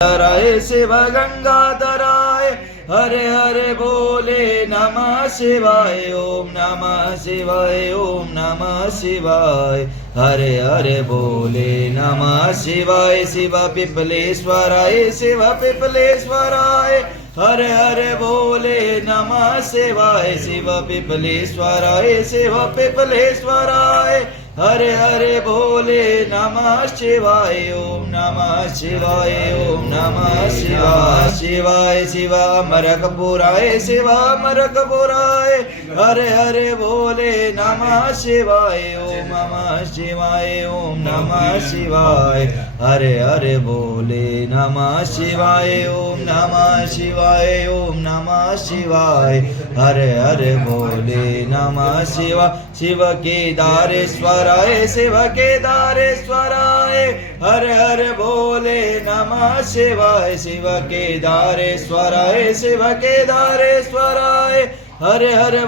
हरे शिव गंगाधराय हरे हरे बोले नमः शिवाय ओम नमः शिवाय ओम नमः शिवाय हरे हरे बोले नमः शिवाय शिव पिपलेश्वराय शिव पिपलेश्वराय हरे हरे बोले नमः शिवाय शिव पिपलेश्वराय शिव पिपलेश्वराय हरे हरे बोले नमः शिवाय ओम नमः शिवाय ओम नमः शिवाय शिवाय शिव अमरकपुराय शिव अमरकपुराय हरे हरे बोले नमः शिवाय ओम नमः शिवाय ओम नमः शिवाय हरे हरे बोले नमः शिवाय ओम नमः शिवाय ओम नमः शिवाय हरे हरे बोले नमः शिवाय शिव केदारेश्वराय शिव केदारेश्वराय हरे हरे बोले नमः शिवाय शिव केदारेश्वराय शिव केदारेश्वराय हरे हरे